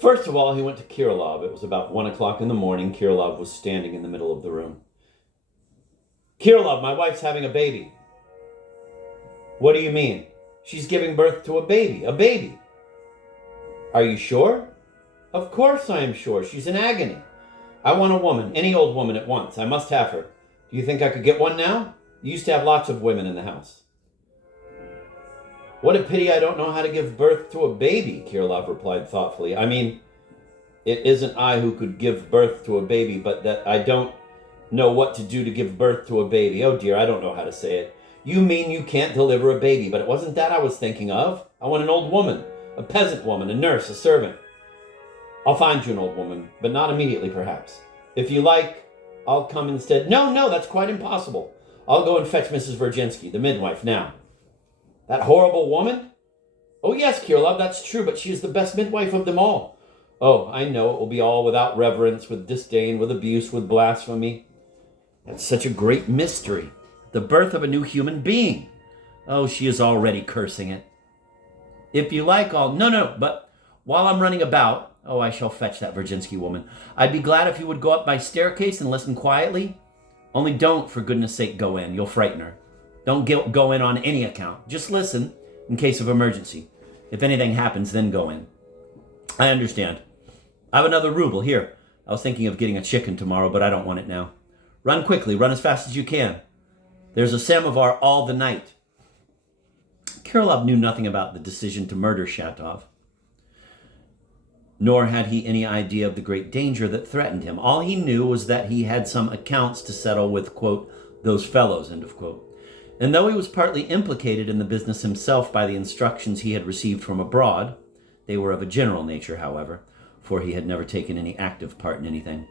First of all, he went to Kirilov. It was about 1 o'clock in the morning. Kirilov was standing in the middle of the room. Kirilov, my wife's having a baby. What do you mean? She's giving birth to a baby. A baby. Are you sure? Of course I am sure. She's in agony. I want a woman, any old woman at once. I must have her. Do you think I could get one now? You used to have lots of women in the house. What a pity I don't know how to give birth to a baby, Kirilov replied thoughtfully. I mean, it isn't I who could give birth to a baby, but that I don't know what to do to give birth to a baby. Oh dear, I don't know how to say it. You mean you can't deliver a baby, but it wasn't that I was thinking of. I want an old woman, a peasant woman, a nurse, a servant. I'll find you an old woman, but not immediately perhaps. If you like, I'll come instead. No, that's quite impossible. I'll go and fetch Mrs. Virginsky, the midwife, now. That horrible woman? Oh yes, Kirilov, that's true, but she is the best midwife of them all. Oh, I know, it will be all without reverence, with disdain, with abuse, with blasphemy. That's such a great mystery. The birth of a new human being. Oh, she is already cursing it. If you like, No, but while I'm running about, I shall fetch that Virginsky woman. I'd be glad if you would go up my staircase and listen quietly. Only don't, for goodness sake, go in. You'll frighten her. Don't go in on any account. Just listen in case of emergency. If anything happens, then go in. I understand. I have another ruble. Here. I was thinking of getting a chicken tomorrow, but I don't want it now. Run quickly. Run as fast as you can. There's a samovar all the night. Kirilov knew nothing about the decision to murder Shatov, nor had he any idea of the great danger that threatened him. All he knew was that he had some accounts to settle with, quote, those fellows, end of quote. And though he was partly implicated in the business himself by the instructions he had received from abroad, they were of a general nature, however, for he had never taken any active part in anything.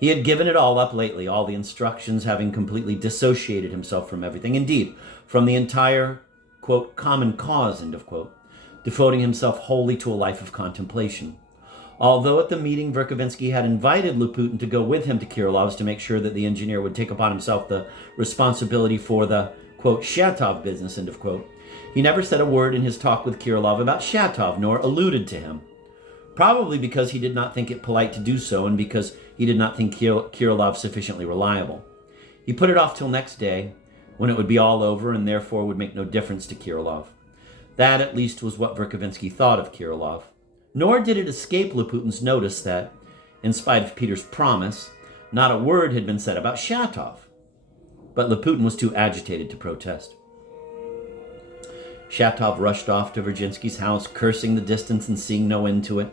He had given it all up lately, all the instructions, having completely dissociated himself from everything, indeed, from the entire, quote, common cause, end of quote, devoting himself wholly to a life of contemplation. Although at the meeting Verkovensky had invited Loputin to go with him to Kirilov's to make sure that the engineer would take upon himself the responsibility for the, quote, Shatov business, end of quote, he never said a word in his talk with Kirilov about Shatov, nor alluded to him. Probably because he did not think it polite to do so, and because he did not think Kirilov sufficiently reliable. He put it off till next day, when it would be all over, and therefore would make no difference to Kirilov. That, at least, was what Verkovensky thought of Kirilov. Nor did it escape Loputin's notice that, in spite of Peter's promise, not a word had been said about Shatov. But Loputin was too agitated to protest. Shatov rushed off to Virginsky's house, cursing the distance and seeing no end to it.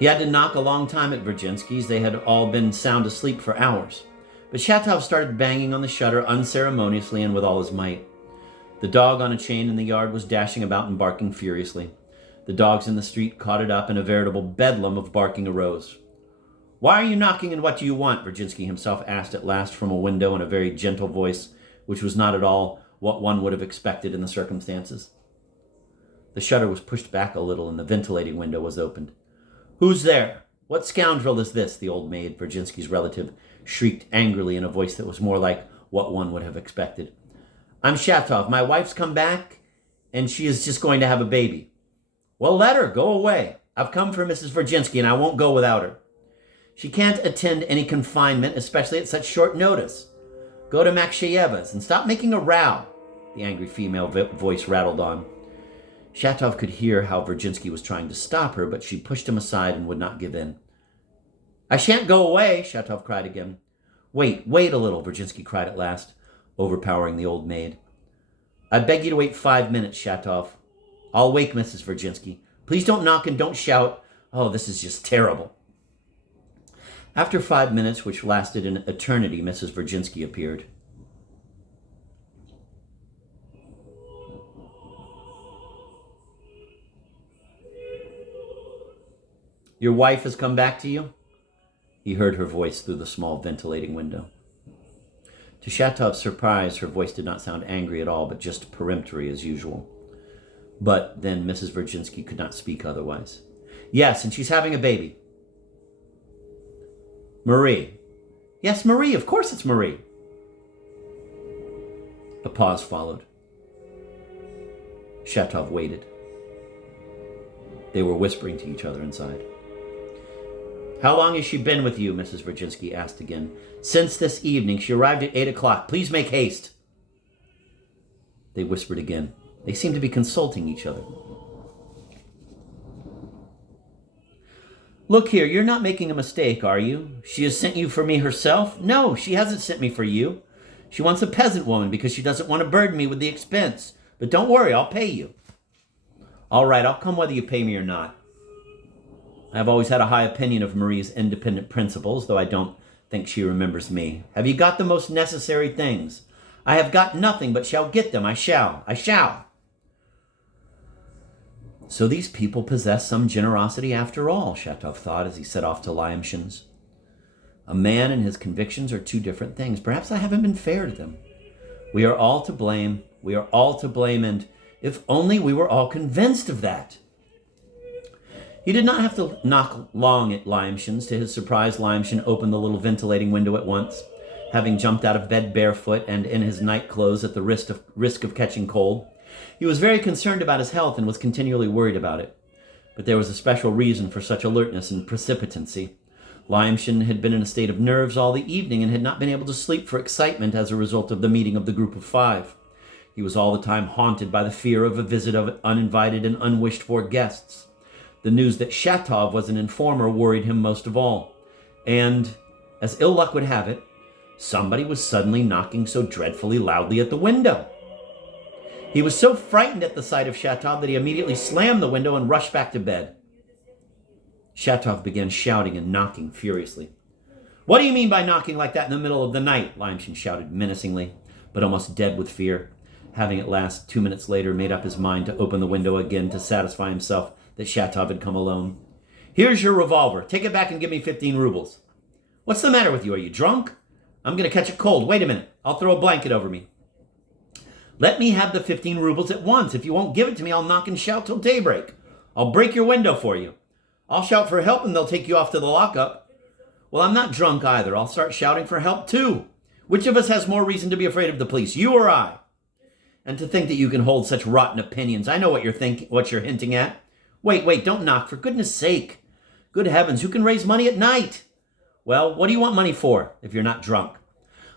He had to knock a long time at Virginsky's. They had all been sound asleep for hours. But Shatov started banging on the shutter unceremoniously and with all his might. The dog on a chain in the yard was dashing about and barking furiously. The dogs in the street caught it up, and a veritable bedlam of barking arose. "Why are you knocking, and what do you want?" Virginsky himself asked at last from a window in a very gentle voice, which was not at all what one would have expected in the circumstances. The shutter was pushed back a little, and the ventilating window was opened. "Who's there? What scoundrel is this?" the old maid, Virginsky's relative, shrieked angrily in a voice that was more like what one would have expected. "I'm Shatov. My wife's come back, and she is just going to have a baby." "Well, let her. Go away. I've come for Mrs. Virginsky, and I won't go without her. She can't attend any confinement, especially at such short notice. Go to Maksheyeva's and stop making a row," the angry female voice rattled on. Shatov could hear how Virginsky was trying to stop her, but she pushed him aside and would not give in. "I shan't go away," Shatov cried again. Wait a little," Virginsky cried at last, overpowering the old maid. "I beg you to wait 5 minutes, Shatov. I'll wake Mrs. Virginsky. Please don't knock and don't shout. Oh, this is just terrible." After 5 minutes, which lasted an eternity, Mrs. Virginsky appeared. "Your wife has come back to you?" He heard her voice through the small ventilating window. To Shatov's surprise, her voice did not sound angry at all, but just peremptory as usual. But then Mrs. Virginsky could not speak otherwise. "Yes, and she's having a baby." "Marie." "Yes, Marie. Of course it's Marie." A pause followed. Shatov waited. They were whispering to each other inside. How long has she been with you? Mrs. Virginsky asked again. Since this evening. She arrived at 8 o'clock. Please make haste. They whispered again. They seemed to be consulting each other. Look here, you're not making a mistake, are you? She has sent you for me herself? No, she hasn't sent me for you. She wants a peasant woman because she doesn't want to burden me with the expense. But don't worry, I'll pay you. All right, I'll come whether you pay me or not. I've always had a high opinion of Marie's independent principles, though I don't think she remembers me. Have you got the most necessary things? I have got nothing, but shall get them. I shall. So these people possess some generosity after all, Shatov thought as he set off to Lyamshin's. A man and his convictions are two different things. Perhaps I haven't been fair to them. We are all to blame. And if only we were all convinced of that. He did not have to knock long at Lyamshin's. To his surprise, Lyamshin opened the little ventilating window at once, having jumped out of bed barefoot and in his night clothes at the risk of catching cold. He was very concerned about his health and was continually worried about it. But there was a special reason for such alertness and precipitancy. Lyamshin had been in a state of nerves all the evening and had not been able to sleep for excitement as a result of the meeting of the group of 5. He was all the time haunted by the fear of a visit of uninvited and unwished-for guests. The news that Shatov was an informer worried him most of all. And, as ill luck would have it, somebody was suddenly knocking so dreadfully loudly at the window. He was so frightened at the sight of Shatov that he immediately slammed the window and rushed back to bed. Shatov began shouting and knocking furiously. What do you mean by knocking like that in the middle of the night? Lyamshin shouted menacingly, but almost dead with fear, having at last, 2 minutes later, made up his mind to open the window again to satisfy himself that Shatov had come alone. Here's your revolver. Take it back and give me 15 rubles. What's the matter with you? Are you drunk? I'm going to catch a cold. Wait a minute. I'll throw a blanket over me. Let me have the 15 rubles at once. If you won't give it to me, I'll knock and shout till daybreak. I'll break your window for you. I'll shout for help and they'll take you off to the lockup. Well, I'm not drunk either. I'll start shouting for help too. Which of us has more reason to be afraid of the police, you or I? And to think that you can hold such rotten opinions. I know what you're hinting at. Wait, don't knock, for goodness sake. Good heavens, who can raise money at night? Well, what do you want money for, if you're not drunk?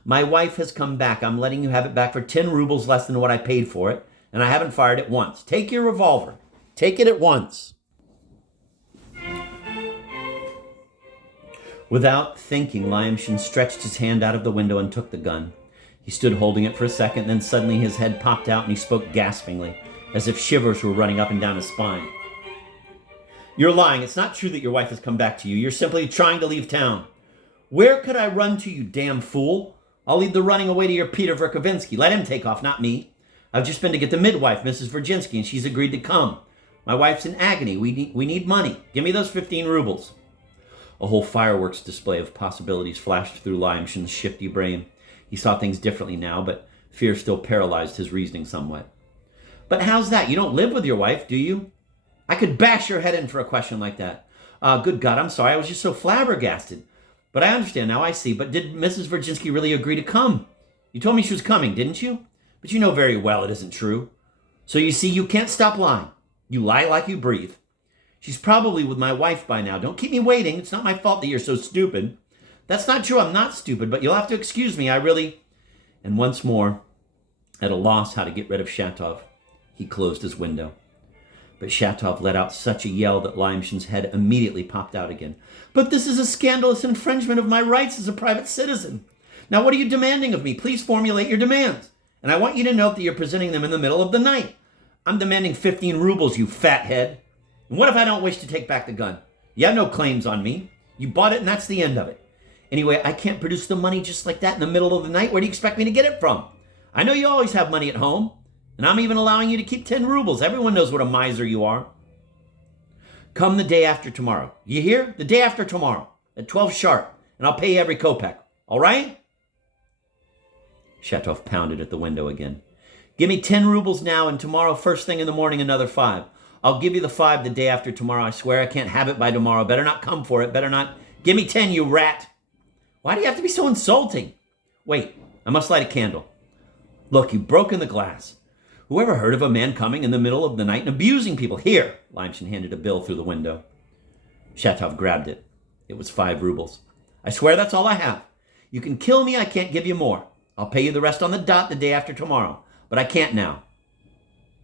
My wife has come back. I'm letting you have it back for 10 rubles less than what I paid for it, and I haven't fired it once. Take your revolver. Take it at once. Without thinking, Lyamshin stretched his hand out of the window and took the gun. He stood holding it for a second, then suddenly his head popped out and he spoke gaspingly, as if shivers were running up and down his spine. You're lying. It's not true that your wife has come back to you. You're simply trying to leave town. Where could I run to, you damn fool? I'll leave the running away to your Peter Verkovensky. Let him take off, not me. I've just been to get the midwife, Mrs. Virginsky, and she's agreed to come. My wife's in agony. We need money. Give me those 15 rubles. A whole fireworks display of possibilities flashed through Lyamshin's shifty brain. He saw things differently now, but fear still paralyzed his reasoning somewhat. But how's that? You don't live with your wife, do you? I could bash your head in for a question like that. Good God, I'm sorry. I was just so flabbergasted. But I understand now, I see. But did Mrs. Virginsky really agree to come? You told me she was coming, didn't you? But you know very well it isn't true. So you see, you can't stop lying. You lie like you breathe. She's probably with my wife by now. Don't keep me waiting. It's not my fault that you're so stupid. That's not true. I'm not stupid, but you'll have to excuse me. And once more, at a loss how to get rid of Shatov, he closed his window. But Shatov let out such a yell that Lyamshin's head immediately popped out again. But this is a scandalous infringement of my rights as a private citizen. Now, what are you demanding of me? Please formulate your demands. And I want you to note that you're presenting them in the middle of the night. I'm demanding 15 rubles, you fathead. And what if I don't wish to take back the gun? You have no claims on me. You bought it and that's the end of it. Anyway, I can't produce the money just like that in the middle of the night. Where do you expect me to get it from? I know you always have money at home. And I'm even allowing you to keep 10 rubles. Everyone knows what a miser you are. Come the day after tomorrow. You hear? The day after tomorrow. At 12 sharp. And I'll pay you every kopeck. All right? Shatov pounded at the window again. Give me 10 rubles now, and tomorrow, first thing in the morning, another 5. I'll give you the 5 the day after tomorrow. I swear I can't have it by tomorrow. Better not come for it. Better not. Give me 10, you rat. Why do you have to be so insulting? Wait, I must light a candle. Look, you've broken the glass. Who ever heard of a man coming in the middle of the night and abusing people? Here, Lyamshin handed a bill through the window. Shatov grabbed it. It was 5 rubles. I swear that's all I have. You can kill me, I can't give you more. I'll pay you the rest on the dot the day after tomorrow, but I can't now.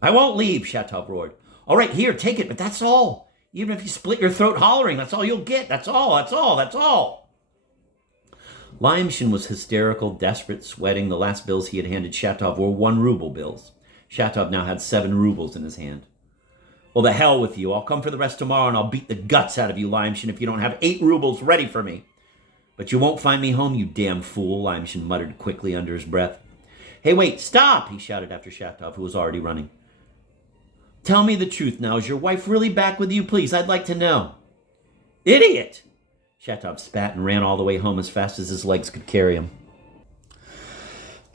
I won't leave, Shatov roared. All right, here, take it, but that's all. Even if you split your throat hollering, that's all you'll get. That's all. Lyamshin was hysterical, desperate, sweating. The last bills he had handed Shatov were 1 ruble bills. Shatov now had 7 rubles in his hand. Well, the hell with you. I'll come for the rest tomorrow and I'll beat the guts out of you, Lyamshin, if you don't have 8 rubles ready for me. But you won't find me home, you damn fool, Lyamshin muttered quickly under his breath. Hey, wait, stop, he shouted after Shatov, who was already running. Tell me the truth now. Is your wife really back with you, please? I'd like to know. Idiot! Shatov spat and ran all the way home as fast as his legs could carry him.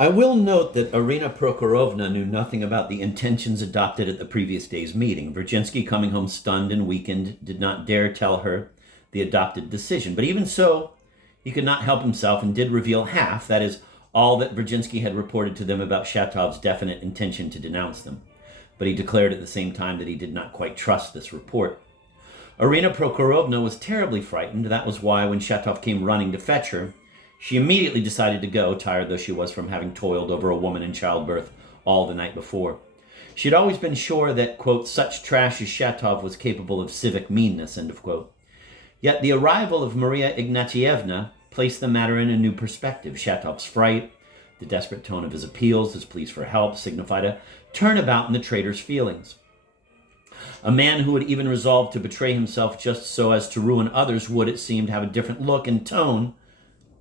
I will note that Irina Prokhorovna knew nothing about the intentions adopted at the previous day's meeting. Virginsky, coming home stunned and weakened, did not dare tell her the adopted decision. But even so, he could not help himself and did reveal half, that is, all that Virginsky had reported to them about Shatov's definite intention to denounce them. But he declared at the same time that he did not quite trust this report. Irina Prokhorovna was terribly frightened. That was why, when Shatov came running to fetch her, she immediately decided to go, tired though she was from having toiled over a woman in childbirth all the night before. She had always been sure that, quote, such trash as Shatov was capable of civic meanness, end of quote. Yet the arrival of Maria Ignatievna placed the matter in a new perspective. Shatov's fright, the desperate tone of his appeals, his pleas for help, signified a turnabout in the traitor's feelings. A man who had even resolved to betray himself just so as to ruin others would, it seemed, have a different look and tone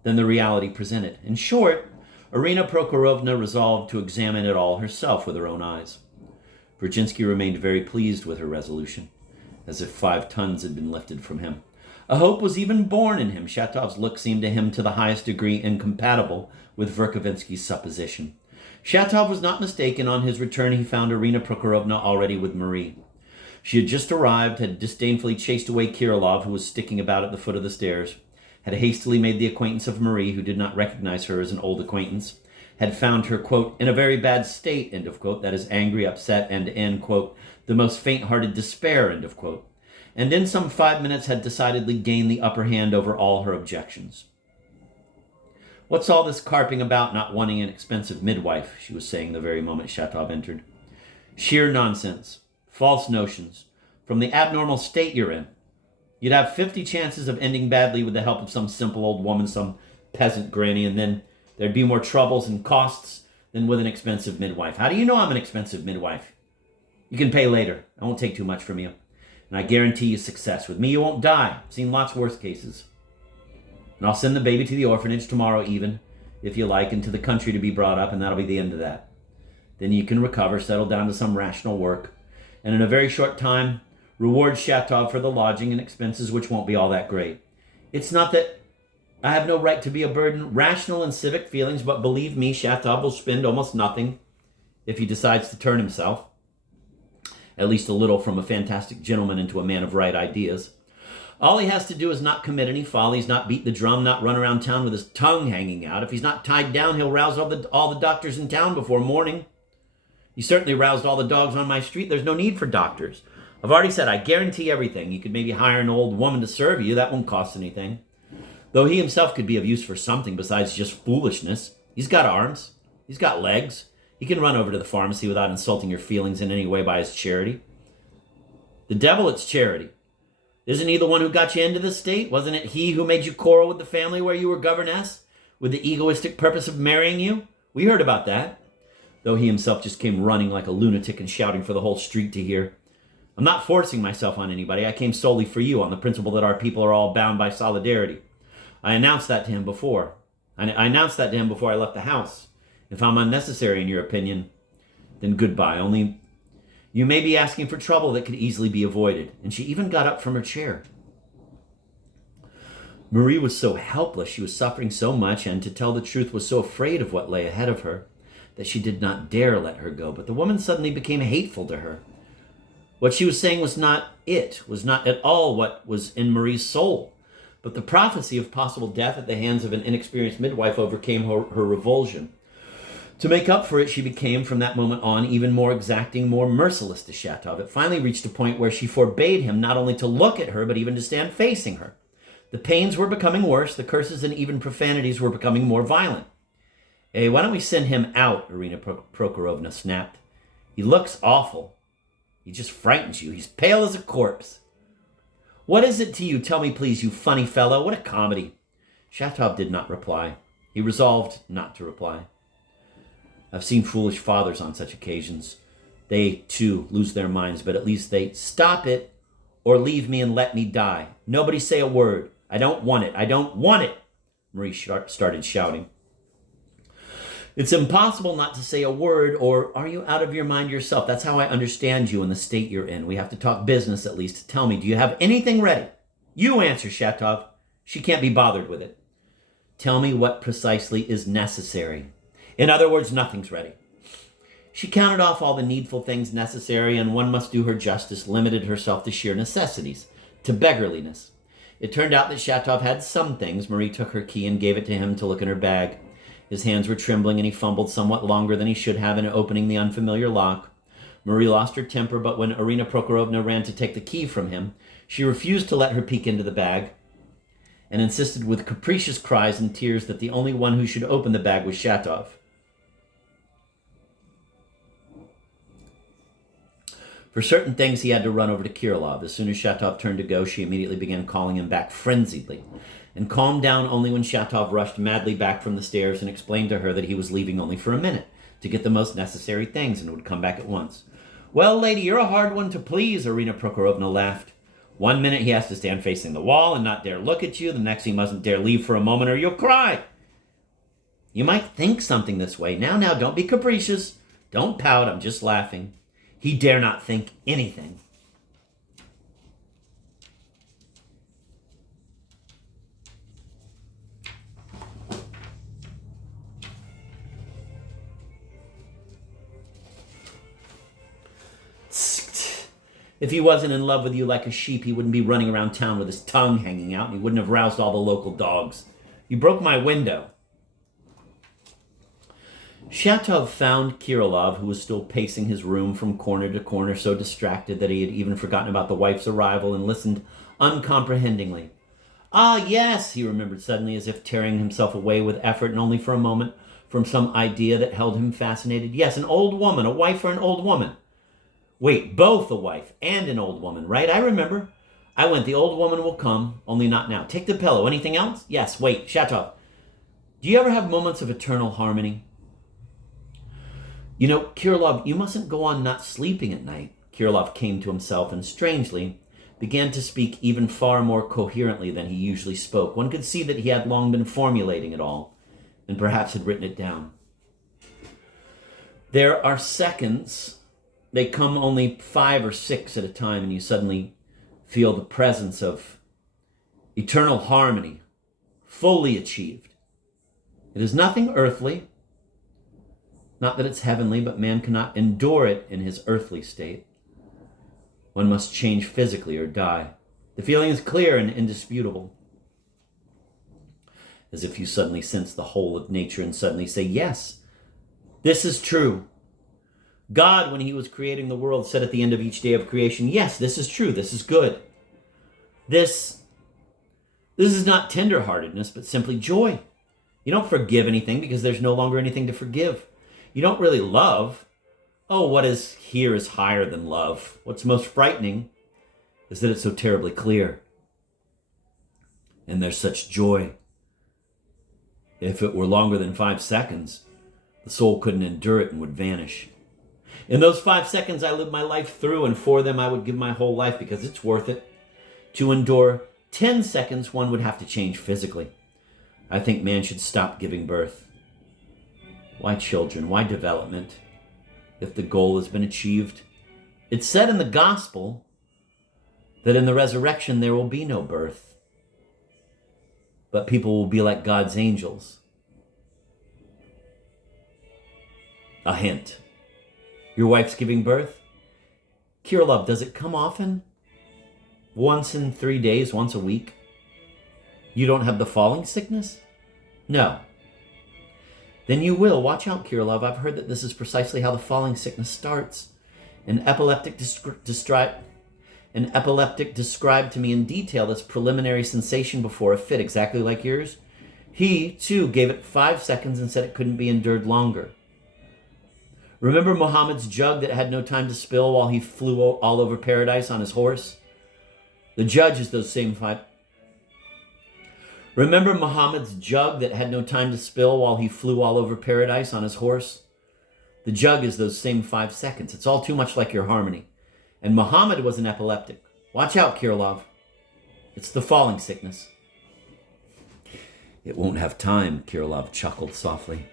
than the reality presented. In short, Irina Prokhorovna resolved to examine it all herself with her own eyes. Virginsky remained very pleased with her resolution, as if 5 tons had been lifted from him. A hope was even born in him. Shatov's look seemed to him to the highest degree incompatible with Verkovensky's supposition. Shatov was not mistaken. On his return, he found Irina Prokhorovna already with Marie. She had just arrived, had disdainfully chased away Kirilov, who was sticking about at the foot of the stairs, had hastily made the acquaintance of Marie, who did not recognize her as an old acquaintance, had found her, quote, in a very bad state, end of quote, that is, angry, upset, and in, quote, the most faint-hearted despair, end of quote, and in some 5 minutes had decidedly gained the upper hand over all her objections. What's all this carping about not wanting an expensive midwife, she was saying the very moment Shatov entered. Sheer nonsense. False notions. From the abnormal state you're in. You'd have 50 chances of ending badly with the help of some simple old woman, some peasant granny, and then there'd be more troubles and costs than with an expensive midwife. How do you know I'm an expensive midwife? You can pay later. I won't take too much from you. And I guarantee you success. With me, you won't die. I've seen lots worse cases. And I'll send the baby to the orphanage tomorrow even, if you like, and to the country to be brought up, and that'll be the end of that. Then you can recover, settle down to some rational work, and in a very short time, reward Shatov for the lodging and expenses, which won't be all that great. It's not that I have no right to be a burden, rational and civic feelings, but believe me, Shatov will spend almost nothing if he decides to turn himself, at least a little, from a fantastic gentleman into a man of right ideas. All he has to do is not commit any follies, not beat the drum, not run around town with his tongue hanging out. If he's not tied down, he'll rouse all the doctors in town before morning. He certainly roused all the dogs on my street. There's no need for doctors. I've already said I guarantee everything. You could maybe hire an old woman to serve you. That won't cost anything. Though he himself could be of use for something besides just foolishness. He's got arms. He's got legs. He can run over to the pharmacy without insulting your feelings in any way by his charity. The devil, it's charity. Isn't he the one who got you into this state? Wasn't it he who made you quarrel with the family where you were governess, with the egoistic purpose of marrying you? We heard about that. Though he himself just came running like a lunatic and shouting for the whole street to hear. I'm not forcing myself on anybody. I came solely for you on the principle that our people are all bound by solidarity. I announced that to him before. I announced that to him before I left the house. If I'm unnecessary in your opinion, then goodbye. Only you may be asking for trouble that could easily be avoided. And she even got up from her chair. Marie was so helpless, she was suffering so much, and to tell the truth was so afraid of what lay ahead of her, that she did not dare let her go. But the woman suddenly became hateful to her. What she was saying was not at all what was in Marie's soul. But the prophecy of possible death at the hands of an inexperienced midwife overcame her revulsion. To make up for it, she became, from that moment on, even more exacting, more merciless to Shatov. It finally reached a point where she forbade him not only to look at her, but even to stand facing her. The pains were becoming worse, the curses and even profanities were becoming more violent. Hey, why don't we send him out, Irina Prokhorovna snapped. He looks awful. He just frightens you. He's pale as a corpse. What is it to you? Tell me, please, you funny fellow. What a comedy. Shatov did not reply. He resolved not to reply. I've seen foolish fathers on such occasions. They, too, lose their minds, but at least they stop it or leave me and let me die. Nobody say a word. I don't want it. I don't want it, Marie started shouting. It's impossible not to say a word, or are you out of your mind yourself? That's how I understand you in the state you're in. We have to talk business at least. Tell me, do you have anything ready? You answer, Shatov. She can't be bothered with it. Tell me what precisely is necessary. In other words, nothing's ready. She counted off all the needful things necessary, and one must do her justice, limited herself to sheer necessities, to beggarliness. It turned out that Shatov had some things. Marie took her key and gave it to him to look in her bag. His hands were trembling, and he fumbled somewhat longer than he should have in opening the unfamiliar lock. Marie lost her temper, but when Irina Prokhorovna ran to take the key from him, she refused to let her peek into the bag, and insisted with capricious cries and tears that the only one who should open the bag was Shatov. For certain things, he had to run over to Kirilov. As soon as Shatov turned to go, she immediately began calling him back frenziedly, and calmed down only when Shatov rushed madly back from the stairs and explained to her that he was leaving only for a minute to get the most necessary things and would come back at once. Well, lady, you're a hard one to please, Irina Prokhorovna laughed. 1 minute he has to stand facing the wall and not dare look at you. The next he mustn't dare leave for a moment or you'll cry. You might think something this way. Now, don't be capricious. Don't pout, I'm just laughing. He dare not think anything. If he wasn't in love with you like a sheep, he wouldn't be running around town with his tongue hanging out, and he wouldn't have roused all the local dogs. You broke my window. Shatov found Kirilov, who was still pacing his room from corner to corner, so distracted that he had even forgotten about the wife's arrival, and listened uncomprehendingly. Ah, yes, he remembered suddenly, as if tearing himself away with effort and only for a moment from some idea that held him fascinated. Yes, an old woman, a wife for an old woman. Wait, both a wife and an old woman, right? I remember. I went, the old woman will come, only not now. Take the pillow. Anything else? Yes, wait, Shatov. Do you ever have moments of eternal harmony? You know, Kirilov, you mustn't go on not sleeping at night. Kirilov came to himself and, strangely, began to speak even far more coherently than he usually spoke. One could see that he had long been formulating it all, and perhaps had written it down. There are seconds. They come only 5 or 6 at a time, and you suddenly feel the presence of eternal harmony, fully achieved. It is nothing earthly, not that it's heavenly, but man cannot endure it in his earthly state. One must change physically or die. The feeling is clear and indisputable, as if you suddenly sense the whole of nature and suddenly say, yes, this is true. God, when he was creating the world, said at the end of each day of creation, yes, this is true, this is good. This is not tenderheartedness, but simply joy. You don't forgive anything because there's no longer anything to forgive. You don't really love. Oh, what is here is higher than love. What's most frightening is that it's so terribly clear. And there's such joy. If it were longer than 5 seconds, the soul couldn't endure it and would vanish. In those 5 seconds, I lived my life through, and for them I would give my whole life because it's worth it. To endure 10 seconds, one would have to change physically. I think man should stop giving birth. Why children? Why development? If the goal has been achieved. It's said in the gospel that in the resurrection there will be no birth, but people will be like God's angels. A hint. Your wife's giving birth? Kirilov, does it come often? Once in 3 days, once a week? You don't have the falling sickness? No. Then you will. Watch out, Kirilov. I've heard that this is precisely how the falling sickness starts. An epileptic described to me in detail this preliminary sensation before a fit, exactly like yours. He, too, gave it 5 seconds and said it couldn't be endured longer. Remember Muhammad's jug that had no time to spill while he flew all over paradise on his horse? The judge is those same 5... Remember Muhammad's jug that had no time to spill while he flew all over paradise on his horse? The jug is those same 5 seconds. It's all too much like your harmony. And Muhammad was an epileptic. Watch out, Kirilov. It's the falling sickness. It won't have time, Kirilov chuckled softly.